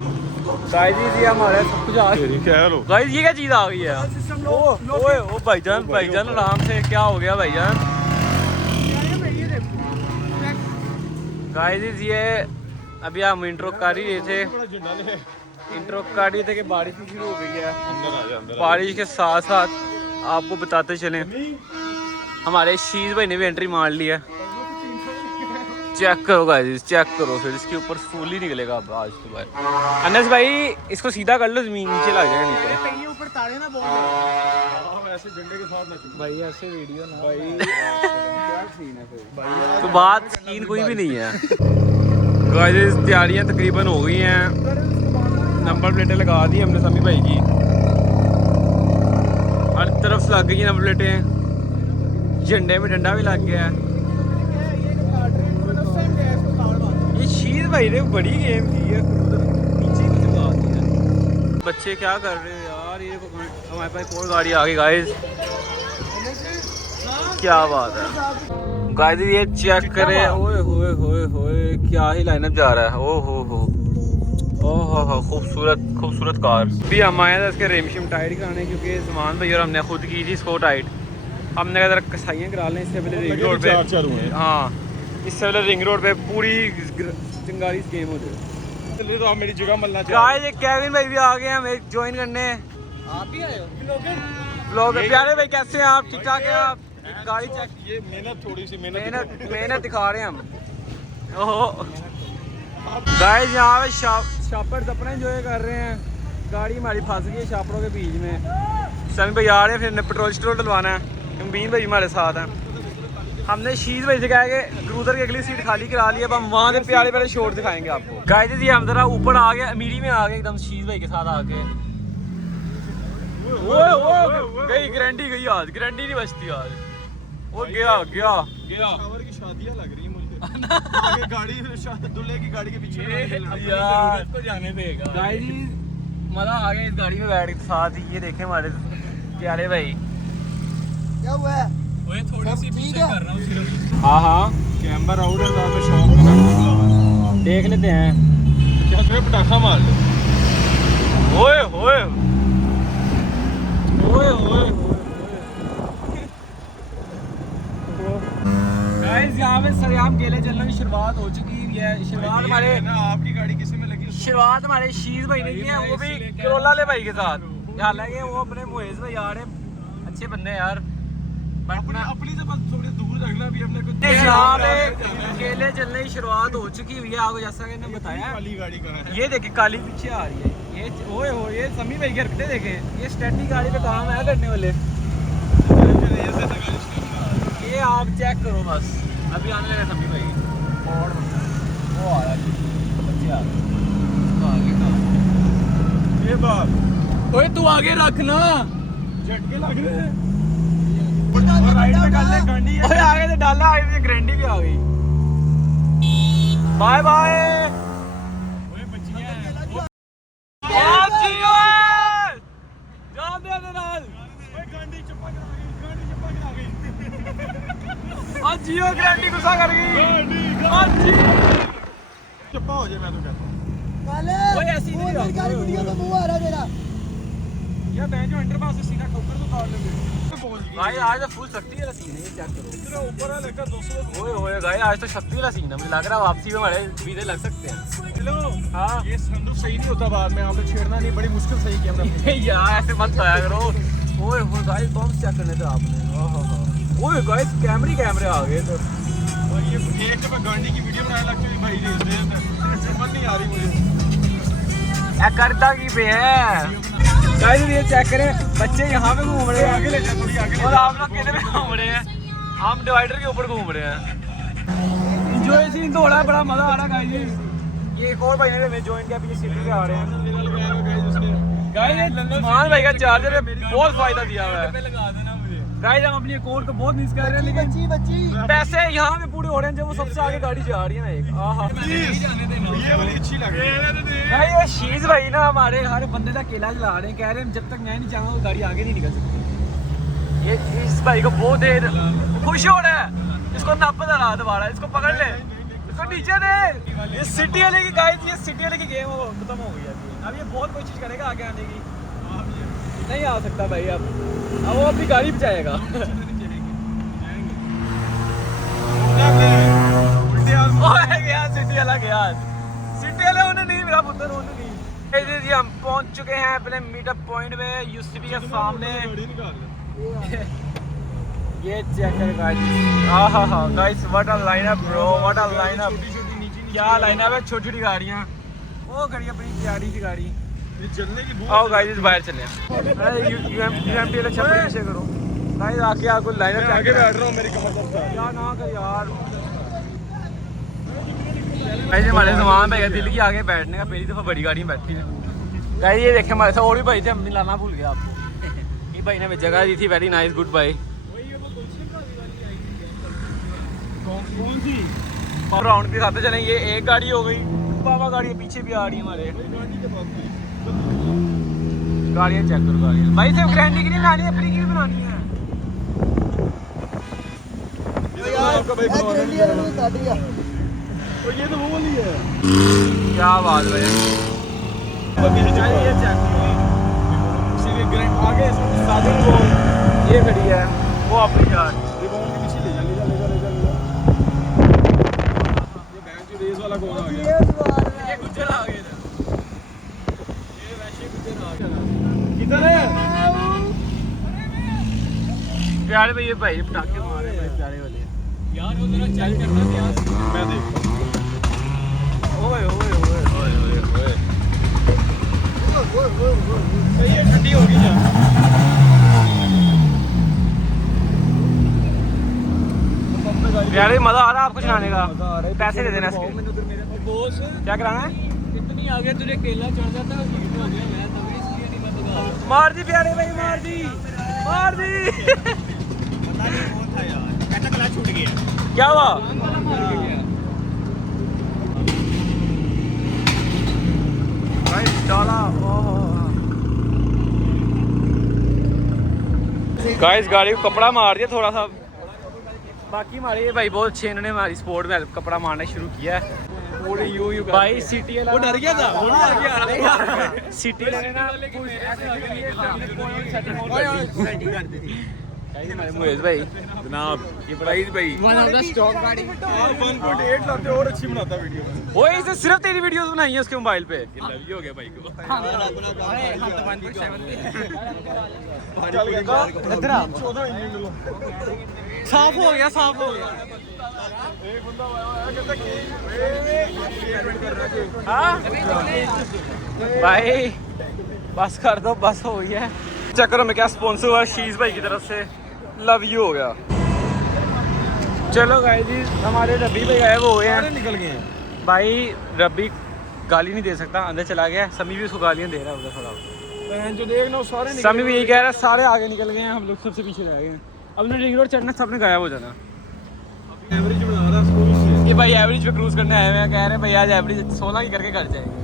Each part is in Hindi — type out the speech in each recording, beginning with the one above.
गाइस ये हमारा सब कुछ आ गया। गाइस ये क्या चीज आ गई है? ओ भाईजान आराम से, क्या हो गया भाईजान? गाइस ये अभी हम इंट्रो कर ही रहे थे कि बारिश भी शुरू हो गई है। बारिश के साथ साथ आपको बताते चलें हमारे शीज भाई ने भी एंट्री मार ली है। चेक करो गाइस, चेक करो, फिर इसके ऊपर फूल ही निकलेगा अब आज तो भाई। अनस भाई इसको सीधा कर लो, जमीन नीचे लग जाएगा नीचे। ऊपर तारे ना बहुत ऐसे झंडे के साथ ना भाई, ऐसे वीडियो ना भाई क्या सीन है फिर तो बात सीन कोई भी नहीं है। गाइस तैयारियां तकरीबन हो गई हैं, नंबर प्लेटें लगा दी हमने समी भाई की, हर तरफ से लग गई नंबर प्लेटें, झंडे में डंडा भी लग गया है। ये शीज भाई ने बड़ी गेम की है, नीचे भी चला दिया। बच्चे क्या कर रहे हैं यार? ये हमारे पास और गाड़ी आ गई गाइस, क्या बात है गाइस। ये चेक करें, ओए होए होए होए क्या ही लाइनअप जा रहा है। ओ हो खूबसूरत कार। भी हम आए थे इसके रेमशिम टाइट कराने, क्योंकि सामान भाई और हमने खुद की थी इसको टाइट। हमने कहा जरा कसाइयाँ करा लें, इससे पहले रिंग रोड पे, हाँ इससे पहले रिंग रोड पे पूरी चिंगारी गेम हो जाए। तो आप मेरी जगह मिलना चाहिए। केविन भाई भी आ गए हमें ज्वाइन करने। आप भी आए हो ब्लॉगर? प्यारे भाई कैसे हैं आप? ठीक ठाक है आप? गाड़ी चेक, ये मेहनत थोड़ी सी मेहनत दिखा रहे हैं हम। ओहो गाइस यहाँ पे शॉपर्स अपना एंजॉय कर रहे हैं। गाड़ी हमारी फंस गई है शॉपरों के बीच में। समी भाई आ रहे हैं, फिर पेट्रोल स्टोर डलवाना है। बीन भाई हमारे साथ हैं। हमने शीज भाई से कहा कि क्रूजर की अगली सीट खाली करा ली, अब हम वहाँ के प्यारे शोर दिखाएंगे आपको। गाइस ये हम जरा ऊपर आ गए, अमीरी में आ गए एकदम शीज भाई के साथ आके। गई गारंटी गई आज, गारंटी नहीं बचती आज। वो गया शावर की शादियां लग रही मुझे। गाड़ी दूल्हे की गाड़ी के पीछे यार इसको जाने देगा। गाइस मजा आ गया इस गाड़ी में बैठ के साथ ही। ये देखें हमारे प्यारे भाई, क्या हुआ है? वो थोड़ी सी पीछे कर रहा हूं सिर्फ। हाँ कैमरा आउट है, ज्यादा शौक में देख लेते हैं। क्या तुम्हें पटाखा मार लो। ओए होए ओए होए गाइस यहाँ पे सरेआम गेले चलने की शुरुआत हो चुकी है। शुरुआत हमारे आपकी गाड़ी किसी में लगी, शुरुआत हमारे शीज भाई ने की है, वो भी करोला ले भाई के साथ। हालांकि वो अपने मुहेज भाई आ रहे, अच्छे बंदे यार, अपनी से बस थोड़ी दूर रखना भी हमने कुछ। यहाँ पे केले चलने की शुरुआत हो चुकी हुई है आपको, जैसा कि मैंने बताया। काली गाड़ी कहाँ है? ये देखे काली पीछे आ रही है। ये ओए हो, ये समी भाई की हरकतें देखे। ये स्टैंडी गाड़ी पे काम है करने वाले। ये आप चेक करो बस, अभी आने लगे समी भाई और वो आ रहा है, बच्चे आ रहे। ये बात ओए तू आगे रखना, झटके लग रहे हैं। राइट में डालने गाड़ी है, ओए आगे से डालना, आगे से ग्रैंडी भी आ गई। Bye bye. ओए बच्चियां आप जियो जान दे दे नाल। ओए गाड़ी चप्पा करा गई, आज जियो गारंटी गुस्सा कर गई। आज जी चप्पा हो जाए मैं तो कहता हूं। काले ओए ऐसी नहीं गाड़ी वीडियो में मुंह आ रहा मेरा। ये बैंड जो इंटरपास से सीधा ठोकर तो काट लेंगे भाई। आज तो फुल शक्ति वाला सीन है, ये चेक करो। इतना ऊपर है लेकर 200। ओए होए गाइस आज तो शक्ति वाला सीन है, मुझे लग रहा है वापसी में हमारे वीडियो लग सकते हैं। हेलो हां ये सनरूफ सही नहीं होता बाद में, आपने छेड़ना नहीं, बड़ी मुश्किल सही किया हमने। यार ऐसे मत आया करो। ओए हो गाइस बम चेक करने थे आपने। ओहो ओए गाइस कैमरे आ गए तो। और ये एक तो मैं गांडी की वीडियो बनाने लग चुकी भाई जी, समझ नहीं आ रही मुझे क्या करता की पे है। गाइस ये चेक करें, बच्चे यहाँ पे घूम रहे हैं, आगे ले जाओ थोड़ी आगे, और आप लोग किधर पे घूम रहे हैं? हम डिवाइडर के ऊपर घूम रहे हैं। एंजॉय सीन तो हो रहा है, बड़ा मजा आ रहा है गाइस। ये एक और भाई ने हमें ज्वाइन किया, पीछे सिटी पे आ रहे हैं गाइस। मान भाई का चार्जर में बहुत फायदा दिया हुआ है गाइस। हम अपनी अकाउंट को बहुत मिस कर रहे हैं, लेकिन बच्ची पैसे यहाँ पे पूरे हो रहे हैं जब वो सबसे आगे गाड़ी जा रही है ना एक। आहा ये वाली अच्छी लग रही है। ये शीज भाई ना हमारे हर बंदे का केला जला रहे हैं, कह रहे हैं जब तक मैं नहीं चाहूँगा वो गाड़ी आगे नहीं निकल सकती। ये इस भाई को बहुत देर खुश हो रहा है, इसको नप दे रहा दोबारा, इसको पकड़ ले, इसको नीचे दे। ये सिटी वाले की गाइस, ये सिटी वाले की गेम वो खत्म हो गई है। अब ये बहुत कोशिश करेगा आगे आने की, नहीं आ सकता भाई। अब वो अपनी गाड़ी बचाएगा। गया सिटी वाला गया, सिटी वाले उन्हें नहीं, मेरा पुत्र उन्हें नहीं। जी हम पहुंच चुके हैं अपने मीटअप पॉइंट पे यूसीबी के सामने। ये चेक कर गाइस, आहा guys what a lineup bro, what a lineup. क्या लाइनअप है, छोटी छोटी गाड़ियां, वो गाड़ी अपनी प्यारी सी गाड़ी। ये चलने की बहुत। आओ गाइस बाहर चले। अरे यूएमटी वाले छपरे पीछे करो गाइस, आके आपको लाइनअप आगे बैठ रहा हूं, मेरी कमर दर्द है क्या ना कर यार। गाइस हमारे सामान पे गया दिल की आगे बैठने का, पहली दफा बड़ी गाड़ी में बैठी है गाइस। ये देखें हमारे साथ और भी भाई थे, हम मिलाना भूल गया आपको। ये भाई ने जगह दी थी, very nice, good bye. Round के साथ चलेंगे। एक गाड़ी हो गई, बाबा गाड़ी पीछे भी आ रही है हमारे। गाड़ियाँ चेक करो गाड़ियाँ भाई, सिर्फ ग्रैंडी की नहीं बनानी है, अपनी की भी बनानी है। ये तो वो वाली है, क्या बात है। आगे ये खड़ी है, वो अपनी यार रेस वाला कौन आ गया? ये गुज्जर आ गया था। ये वैसे गुज्जर आ गया। किधर है? प्यारे भाई, ये भाई पटाखे मार रहे हैं प्यारे वाले यार। वो तेरा चेक करना था यार, मैं देखता हूं। ओए ओए ओए ओए ओए ओए, ये ठंडी हो गई यार। प्यारे मजा आ रहा है आपको चलाने का? पैसे दे देना इसके। क्या कराना है? इतनी आ गया तुझे केला चढ़ जाता है, हीट हो गया मैं तभी, इसलिए नहीं मैं बता। मार दी प्यारे भाई, मार दी मार दी। पता नहीं कौन था यार, कहता क्लच छूट गया। क्या हुआ? भाई डाला। गाइस गाड़ी को कपड़ा मार दिया थोड़ा सा, बाकी हमारे भाई बहुत अच्छे, इन्होंने हमारी स्पोर्ट में कपड़ा मारना शुरू किया है भाई। सिटी वाला वो डर गया था, वो डर गया सिटी वाले ना मुकेश भाई जनाब, ये प्राइस भाई वन ऑफ द स्टॉक गाड़ी 1.8 लाते और अच्छी बनाता वीडियो। वो इसे सिर्फ तेरी वीडियोस बनाई है उसके मोबाइल पे। ये लव यू हो गया भाई को। हम तो 1.7 चल गया इधर आ। साफ हो गया, साफ हो गया। एक बंदा आया कहता कि हां भाई बस कर दो, बस हो गया। चक्कर में क्या स्पॉन्सर हुआ शीज भाई की तरफ से, लव यू हो गया। चलो गाइस जी, हमारे रब्बी भाई आए, वो हुए हैं, निकल गए हैं भाई। रब्बी गाली नहीं दे सकता, अंदर चला गया। समी भी उसको गालियां दे रहा है उधर थोड़ा, जो देख लो सारे समी भी यही कह रहा है, सारे आगे निकल गए हैं, हम लोग सबसे पीछे रह गए हैं। अब ने रिंग रोड चढ़ना, सबने गायब हो जाना। एवरेज बना रहा है कि भाई एवरेज पे क्रूज करने आए हुए हैं, कह रहे हैं भाई आज एवरेज 16 की करके कर जाएंगे।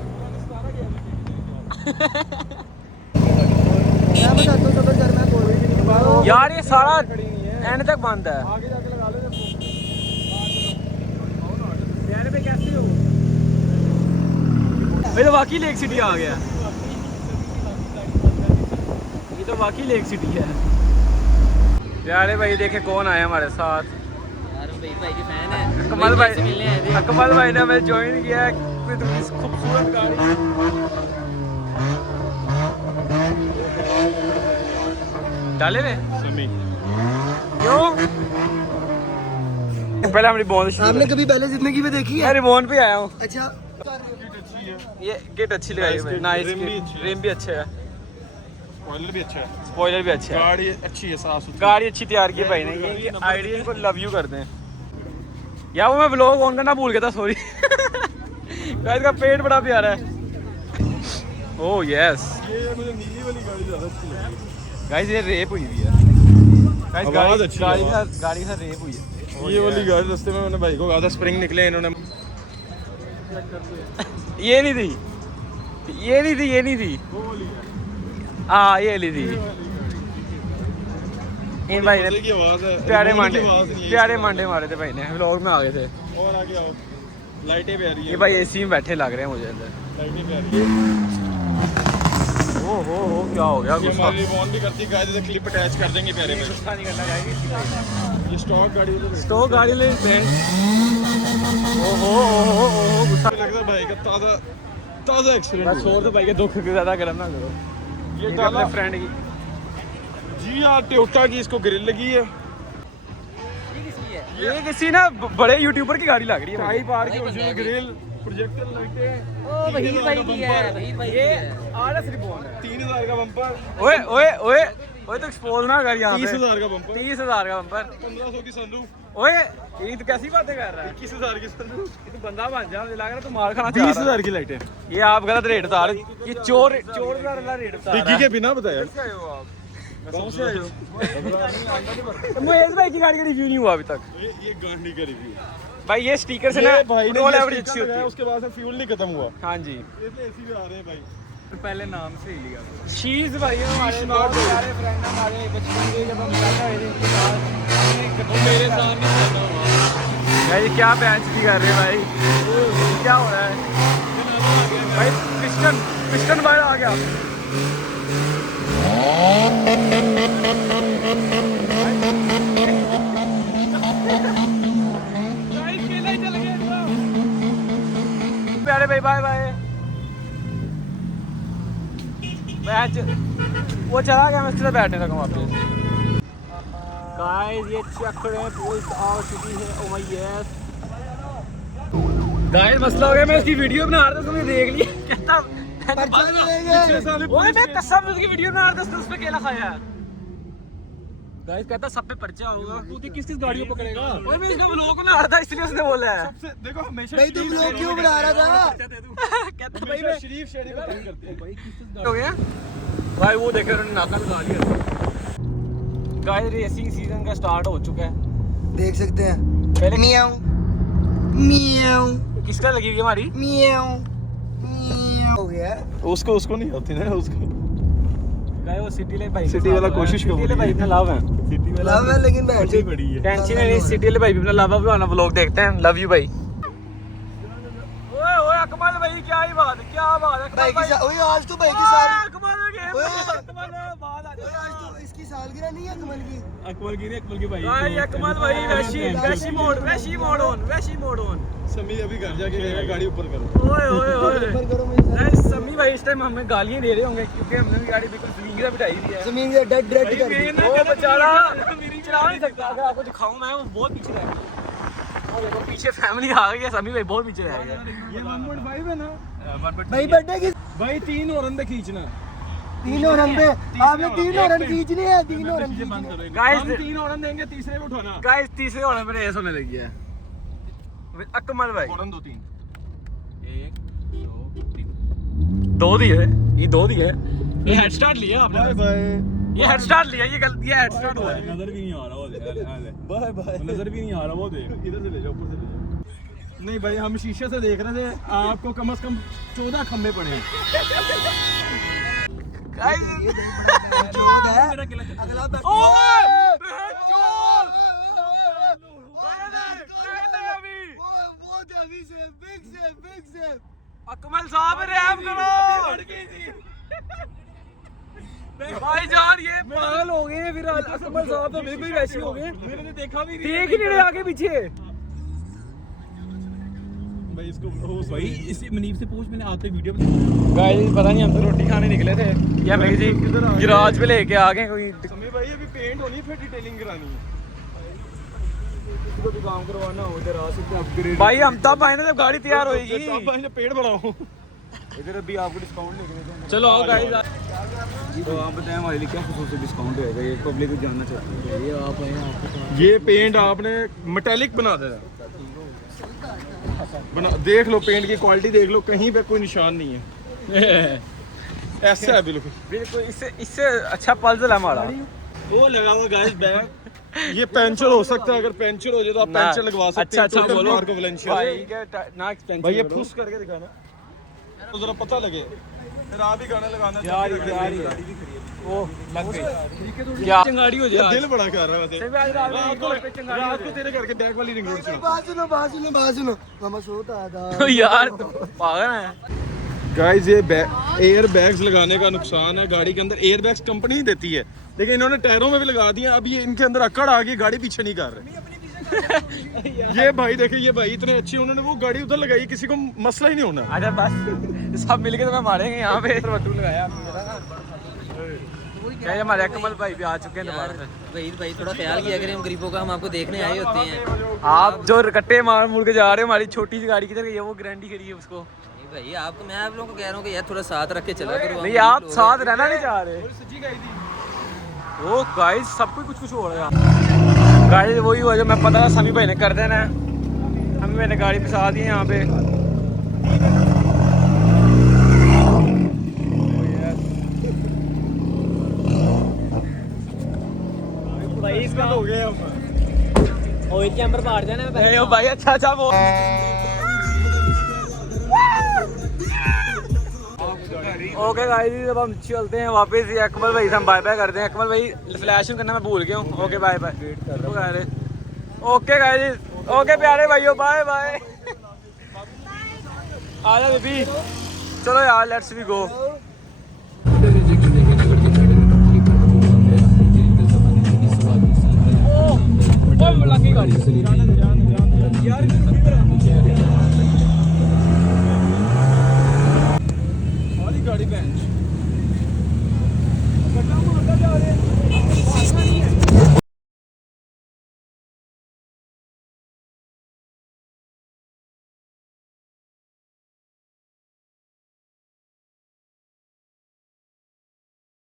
यार ये सारा एंड तक बंद है। आगे जाके लगा लो यार पे, कैसे हो भाई? तो वाकई लेक सिटी आ गया, ये तो वाकई लेक सिटी है। प्यारे भाई देखे कौन आया हमारे साथ, भाई के फैन है अकमल भाई। अकमल भाई ने हमें ज्वाइन किया है, खूबसूरत गाड़ी। डाले में क्यों? पहले हमारी बॉन्ड आपने कभी पहले जिंदगी में देखी है? रिमोन पे आया हूँ। अच्छा ये किट अच्छी लगाई है, नाइस रिम भी अच्छा है, स्पॉइलर भी अच्छा है, स्पॉइलर भी अच्छा है, गाड़ी अच्छी है, साफ सुथरी गाड़ी अच्छी तैयार की भाई ने। ये आइडिया को लव यू करते हैं यार। वो मैं व्लॉग ऑन करना भूल गया था, सॉरी। गाइस का पेट बड़ा प्यारा है। ओह यस, ये मुझे नीली वाली गाड़ी ज्यादा अच्छी लगी गाइस। ये रेप हुई हुई है गाइस, गाड़ी के साथ रेप हुई है। ये वाली गाड़ी रास्ते में मैंने भाई को कहा था, स्प्रिंग निकले इन्होंने। ये नहीं थी, ये नहीं थी, ये नहीं थी, हाँ ये ली थी। इन भाई ने प्यारे मांडे मारे थे भाई ने, व्लॉग में आ गए थे। और आगे आओ लाइटें भी आ रही ये भाई एसी में बैठे लग रहे हैं मुझे अंदर। लाइटें भी आ रही है। ओ हो क्या हो गया? ये हमारी रिबॉन भी करती है गाइस, क्लिप अटैच कर देंगे प्यारे में। गुस्सा नहीं करना गाइस। ये स्टॉक गाड़ी है, स्टॉक गाड़ी ले हैं। ओहो गुस्सा लगता है भाई का ताजा एक्सीडेंट। बस छोड़ दो भाई के दुख के ज्यादा गरम ना करो। ये अपने डाला फ्रेंड की जी हाँ, टोयोटा की इसको ग्रिल लगी है। ये किसी ना बड़े यूट्यूबर की गाड़ी लग रही है। टाइप आर की ओरिजिनल ग्रिल, प्रोजेक्टर लाइटें हैं। ओ वहीद भाई की है, वहीद भाई की है। आरएस रिबॉन है। 3000 का बम्पर, ओए ओए ओए ओए तो एक्सपोज ना कर यहाँ पे। 30,000 का बम्पर, 30,000 का बम्पर। 1500 की सनरूफ, ओए ये तो कैसी बातें कर रहा है? 21,000 की सनरूफ, तू बंदा बन जा, मुझे लग रहा है तू मार खाना चाह रहा है। 20,000 की लाइटें। ये आप गलत रेट बता रहे, ये चोर वाला रेट बता रहा डिग्गी है। के बिना बताया। कैसे आए हो आप? गाँव से आए हो? महेश भाई की गाड़ी का रिव्यू नहीं हुआ अभी तक। ये गाड़ी का रिव्यू भाई ये स्टिकर से ना भाई पेट्रोल एवरेज अच्छी होती है। उसके बाद से फ्यूल नहीं खत्म हुआ। हाँ जी, एसी भी आ रहे हैं भाई। पहले नाम से ही लिया। शीज भाई हमारे बहुत प्यारे फ्रेंड हमारे बचपन के, जब हम पैदा हुए थे उनके साथ मेरे साथ नहीं चलना हुआ भाई। क्या बेंच की कर रहे हैं भाई? क्या हो रहा है भाई? पिस्टन बाहर आ गया। प्यारे भाई बाय बाय। वो चला गया, मैं इसके साथ बैठने लगा वापस। गाइस ये चेक करें, पुलिस आ चुकी है। ओ माय यस गाइस, मसला हो गया। मैं इसकी वीडियो बना रहा था, तुमने देख लिया? कहता ओए मैं कसम उसकी वीडियो बना रहा था, उसने उस पे केला खाया। गाइस कहता सब पे पर्चा होगा। तू किस गाड़ियों पकड़ेगा? ओए मैं इसका व्लॉग बना रहा था, इसलिए उसने बोला है। सबसे देखो हमेशा भाई तुम लोग क्यों बना रहा था? कहता भाई मैं शरीफ शेरी पसंद करते हैं। भाई हो गया भाई, वो देखो उन्होंने नाका लगा लिया। गाइस रेसिंग सीजन का स्टार्ट हो चुका है, देख सकते हैं। पहले मियाऊ मियाऊ किसका लगी हुई है हमारी? मियाऊ मियाऊ हो गया। उसको नहीं होती ना उसको। गाइस वो सिटी ले भाई, सिटी वाला कोशिश कर सिटी ले भाई अपना लव है। सिटी वाला लव है लेकिन बैठ बड़ी बड़ी है। टेंशन नहीं, सिटी ले भाई भी अपना लव वाला व्लॉग देखते हैं। लव यू भाई। ओए ओए अकमल भाई क्या ही बात है, क्या बात है भाई अकमल की ओए आज तो भाई की साल अकमल के ओए। अकमल बात आ ओए आज तो इसकी सालगिरह नहीं है कमल की। अकबर की भाई। भाई अकमल भाई वैशी मोड ऑन। समी अभी घर जाके कहेगा गाड़ी ऊपर करो। ओए ओए ओए ऊपर करो मेरी साल। नहीं समी भाई इस टाइम हमें गालियां दे रहे होंगे क्योंकि हमने भी गाड़ी बिल्कुल फ्री से बिठाई हुई है। जमीन से डेड डेड कर दी। वो बेचारा चला नहीं सकता। अगर आपको दिखाऊं मैं, वो बहुत पीछे रह गया। और देखो पीछे फैमिली आ गई है, समी भाई बहुत पीछे रह गया। ये 1.5 है ना भाई बर्थडे की भाई। 3 हॉर्न पे खींचना। 3 हॉर्न पे आपने 3 हॉर्न खींचने हैं। 3 हॉर्न बंद करो। Guys, हम 3 हॉर्न देंगे, तीसरे पे उठाना। गाइस तीसरे हॉर्न पे रेस होने लगी है। अकमल भाई हॉर्न 2-3 1 2 3 दो दी है, ये दो दी है। ये हेड स्टार्ट लिया आपने? बाय बाय ये हेड स्टार्ट लिया, ये गलत, ये हेड स्टार्ट हुआ है। नजर भी नहीं आ रहा वो देख। बाय बाय नजर भी नहीं आ रहा वो देख। इधर से ले जाओ, ऊपर से ले जाओ। नहीं भाई हम शीशे से देख रहे थे, आपको कम से कम 14 खंबे पड़े हैं। जोद है अगला बैठ। अकमल साहब रैप करो भाई जान, ये पागल हो गए हैं। फिर अकमल साहब तो बिल्कुल वैसे हो गए। मैंने तो देखा भी देख ही नहीं रहे आगे पीछे। भाई इसको भाई इसी मनीप से पूछ, मैंने आते वीडियो गाइस पता नहीं, हम तो रोटी खाने निकले थे या भाई जी गिराज पे लेके आ गए कोई। समी भाई अभी पेंट होनी, फिर डिटेलिंग करानी है। को भी काम करवाना हो इधर आ सकते अपग्रेड। भाई हम तब आए ना जब गाड़ी तैयार होएगी। अब भाई ने पेड़ बढ़ाओ। इधर अभी आपको डिस्काउंट लेके देते हैं। चलो आओ गाइस, तो आप बताएं हमारे लिए क्या खसूसी डिस्काउंट होएगा, ये पब्लिक को जानना चाहती है। ये आप आए आपको ये पेंट आपने मेटालिक बना दिया बना, देख लो पेंट की क्वालिटी देख लो, कहीं पे कोई निशान नहीं है। ऐसा है बिल्कुल बिल्कुल, इससे अच्छा पल्सर है हमारा। वो लगा हुआ गाइस बैग। ये पंचर हो सकता है, अगर पंचर हो जाए तो आप पंचर लगवा सकते हैं। अच्छा बोलो मार्को वैलेंशिया भाई के ना एक्सपेंसिव भाई, ये फुस करके दिखाना तो जरा पता लगे, फिर आप ही गाना लगाना। यार वो लग गई क्या चिंगाड़ी हो जाए दिल बड़ा कर रहा है आज रात रात को तेरे घर के बैक वाली रिंग रोड से बात सुनो मामा सोता था यार पागल है गाइस ये एयर बैग्स लगाने का नुकसान है गाड़ी के अंदर एयर बैग्स कंपनी ही देती है लेकिन इन्होंने टायरों में भी लगा दिया अब ये इनके अंदर अकड़ आ गई गाड़ी पीछे नहीं कर रहे ये भाई देखे ये भाई इतने अच्छे उन्होंने वो गाड़ी उधर लगाई किसी को मसला ही नहीं होना अच्छा बस सब मिलके तुम्हें मारेंगे यहाँ पे वट्टू लगाया क्या ये हमारे अकमल भाई भी आ चुके हैं दोबारा से भाई थोड़ा ख्याल किया करें हम गरीबों का हम आपको देखने आए होते हैं आप जो कट्टे मार मुड़ के जा रहे हो हमारी छोटी सी गाड़ी किधर गई है वो गारंटी करिए उसको नहीं भाई आपको मैं आप लोगों को कह रहा हूँ कि यार थोड़ा साथ रख के चला करो नहीं आप साथ रहना नहीं चाह रहे ओ गाइस सब कुछ कुछ हो रहा है गाड़ी वही हुआ जो मैं पता था समी भाई ने कर देना है समी भाई ने गाड़ी पिसा दी है यहाँ पे भाई इसका हो गया ऑयल चैम्बर फाड़ देना है भाई अच्छा वो ओके गाइस अब हम चलते हैं वापस ये अकमल भाई से हम बाय बाय करते हैं अकमल भाई फ्लैश करना मैं भूल गया हूँ okay bye bye okay guys okay प्यारे भाइयों बाय बाय आ जा बेबी चलो यार लेट्स वी गो लकी गाड़ी